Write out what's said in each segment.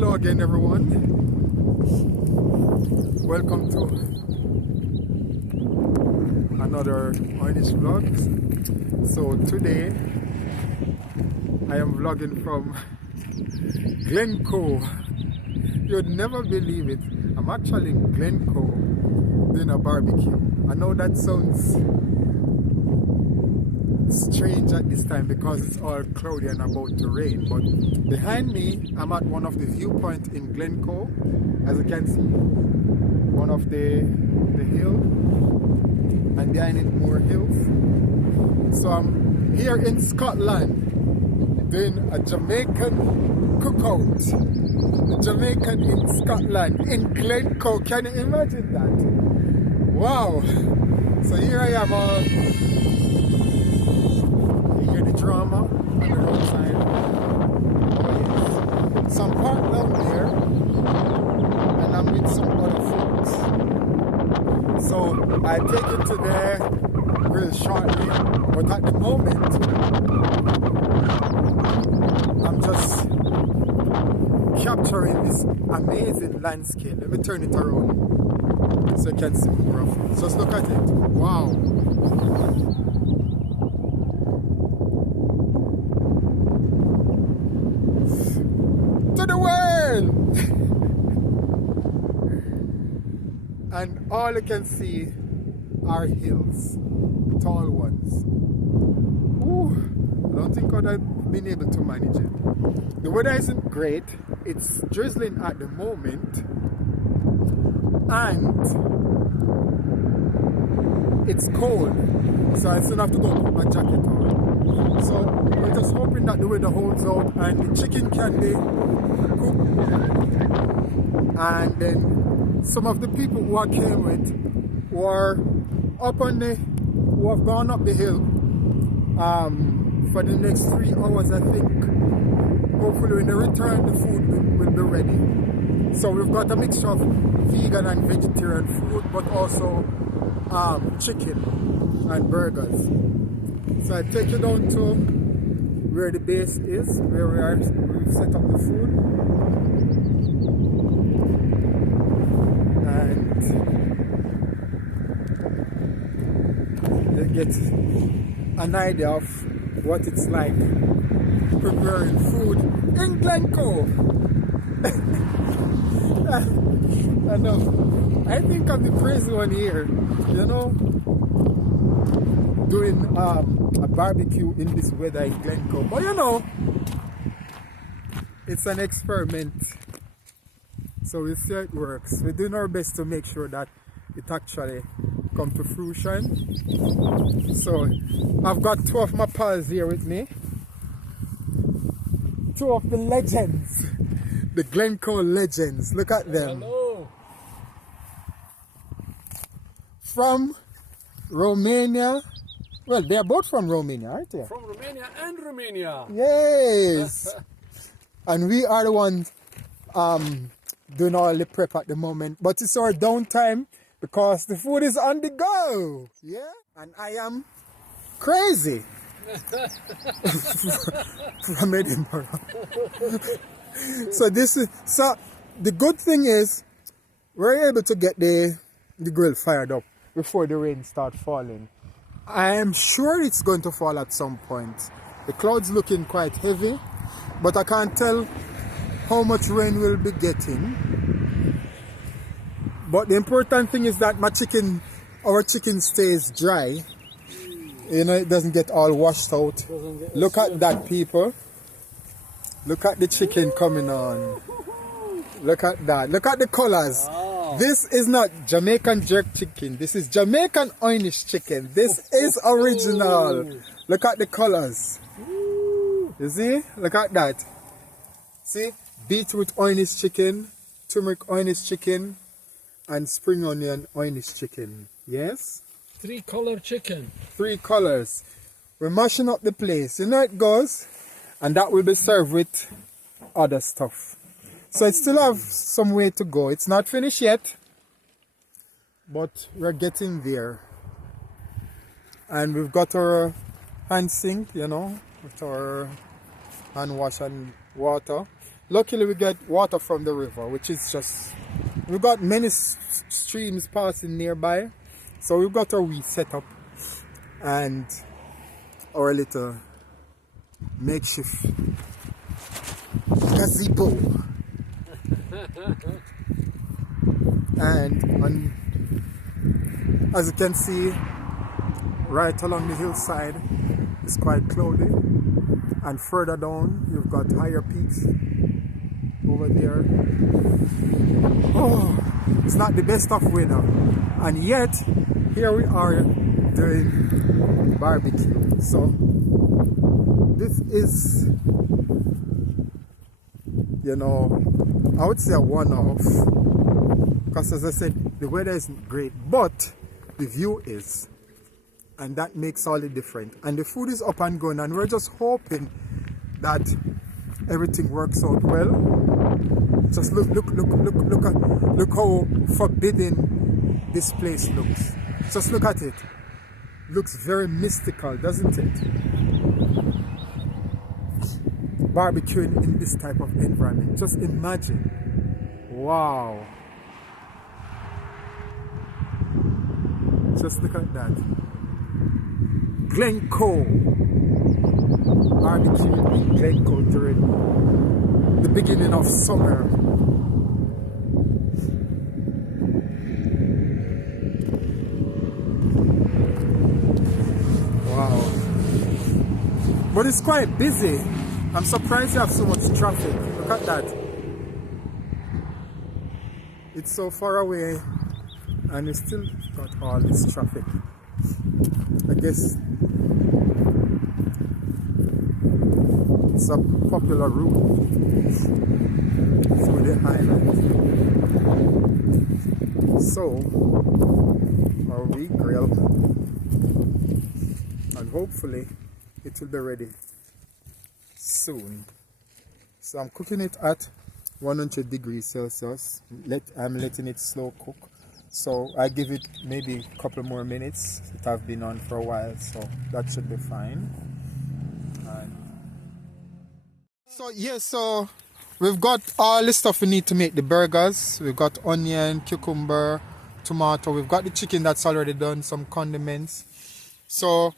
Hello again, everyone. Welcome to another Oy'Nissh vlog. So today I am vlogging from Glencoe. You'd never believe it. I'm actually in Glencoe doing a barbecue. I know that sounds strange at this time because it's all cloudy and about to rain, but behind me I'm at one of the viewpoints in Glencoe. As you can see, one of the hill, and behind it more hills. So I'm here in Scotland doing a Jamaican cookout. A Jamaican in Scotland, in Glencoe. Can you imagine that? Wow. So here I am all drama on the roadside. Oh yes. Some park down there, and I'm with some other folks. So I take it to there real shortly, but at the moment I'm just capturing this amazing landscape. Let me turn it around so you can see more of it. Just look at it. Wow. To the world. And all you can see are hills, tall ones. Ooh, I don't think I've been able to manage it. The weather isn't great. It's drizzling at the moment, and it's cold, so I still have to go put my jacket on. So we're just hoping that the weather holds out and the chicken can be cooked. And then some of the people who I came with were up on who have gone up the hill for the next 3 hours, I think. Hopefully when they return, the food will be ready. So we've got a mixture of vegan and vegetarian food, but also chicken and burgers. So I take you down to where the base is, where we've set up the food. And you get an idea of what it's like preparing food in Glencoe. I know. I think I'm the crazy one here, you know, doing a barbecue in this weather in Glencoe. But you know, it's an experiment, so we'll see how it works. We're doing our best to make sure that it actually comes to fruition. So I've got 2 of my pals here with me, 2 of the legends, the Glencoe legends. Look at them. Hello. From Romania. Well, they are both from Romania, aren't they? From Romania and Romania. Yes. And we are the ones doing all the prep at the moment. But it's our downtime because the food is on the go. Yeah. And I am crazy. From Edinburgh. So the good thing is we're able to get the grill fired up before the rain starts falling. I am sure it's going to fall at some point. The clouds looking quite heavy, but I can't tell how much rain we'll be getting. But the important thing is that our chicken stays dry. You know, it doesn't get all washed out. Look at that, people. Look at the chicken coming on. Look at that. Look at the colors. Wow. This is not Jamaican jerk chicken. This is Jamaican Oy'Nissh chicken. This is original. Look at the colors. You see? Look at that. See? Beetroot Oy'Nissh chicken, turmeric Oy'Nissh chicken, and spring onion Oy'Nissh chicken. Yes? 3-color chicken. 3 colors. We're mashing up the place. You know how it goes? And that will be served with other stuff. So it still have some way to go. It's not finished yet, but we're getting there. And we've got our hand sink, you know, with our hand wash and water. luckily we get water from the river, which is just, we've got many streams passing nearby, so we've got our wee setup and our little makeshift gazebo. And as you can see, right along the hillside, it's quite cloudy, and further down you've got higher peaks over there. Oh, it's not the best of weather, and yet here we are doing barbecue. So this is, you know, I would say a one-off, because as I said, the weather isn't great, but the view is, and that makes all the difference. And the food is up and going, and we're just hoping that everything works out well. Just look how forbidding this place looks. Just look at it. Looks very mystical, doesn't it? Barbecuing in this type of environment. Just imagine. Wow. Just look at that. Glencoe. Barbecue in Glencoe during the beginning of summer. Wow. But it's quite busy. I'm surprised you have so much traffic. Look at that. It's so far away and you still got all this traffic. I guess it's a popular route through the highland. So our wheat grill, and hopefully it will be ready soon. So I'm cooking it at 100 degrees Celsius. I'm letting it slow cook. So I give it maybe a couple more minutes. It has been on for a while, so that should be fine. And so we've got all the stuff we need to make the burgers. We've got onion, cucumber, tomato. We've got the chicken that's already done, some condiments. So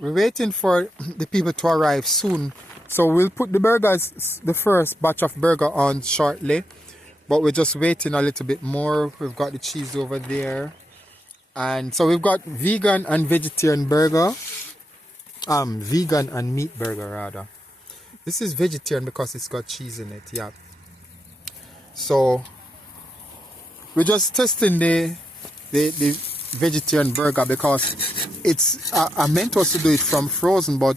we're waiting for the people to arrive soon. So we'll put the burgers, the first batch of burger on shortly. But we're just waiting a little bit more. We've got the cheese over there. And so we've got vegan and vegetarian burger. Vegan and meat burger rather. This is vegetarian because it's got cheese in it, yeah. So we're just testing the vegetarian burger because it's, I meant us to do it from frozen, but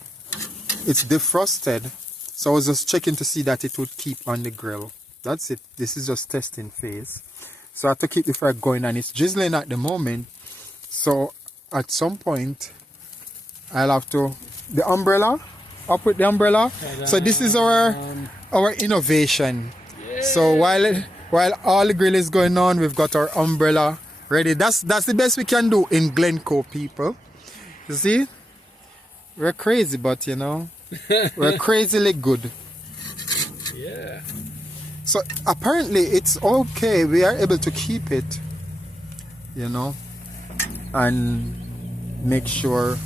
it's defrosted. So I was just checking to see that it would keep on the grill. That's it. This is just testing phase. So I have to keep the fire going, and it's drizzling at the moment. So at some point I'll have to, the umbrella, up with the umbrella. So this is our innovation. Yeah. So while all the grill is going on, we've got our umbrella ready. That's the best we can do in Glencoe, people. You see? We're crazy, but you know, we're crazily good. Yeah. So apparently it's okay. We are able to keep it, you know, and make sure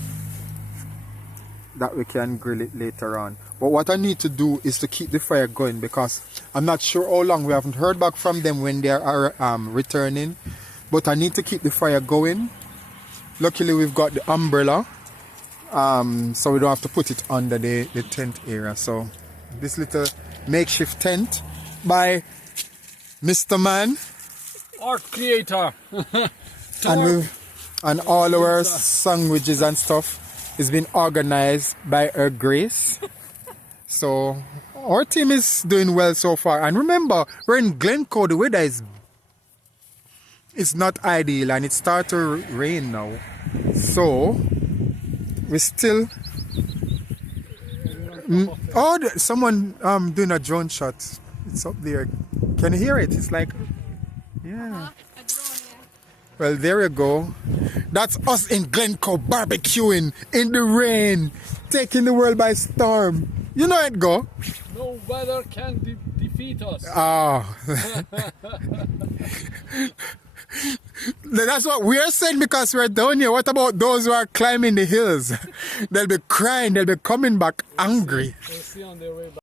that we can grill it later on. But what I need to do is to keep the fire going, because I'm not sure how long. We haven't heard back from them when they are returning. But I need to keep the fire going. Luckily we've got the umbrella, so we don't have to put it under the tent area. So this little makeshift tent by Mr. Man, art creator. and all our sandwiches and stuff is being organized by Her Grace. So our team is doing well so far. And remember, we're in Glencoe. The weather is not ideal, and it started to rain now. So we still someone doing a drone shot. It's up there. Can you hear it? It's like, yeah. Well, there you go. That's us in Glencoe barbecuing in the rain, taking the world by storm. You know it go. No weather can defeat defeat us. Oh. That's what we're saying because we're down here. What about those who are climbing the hills? They'll be crying, they'll be coming back angry. We'll see on their way back.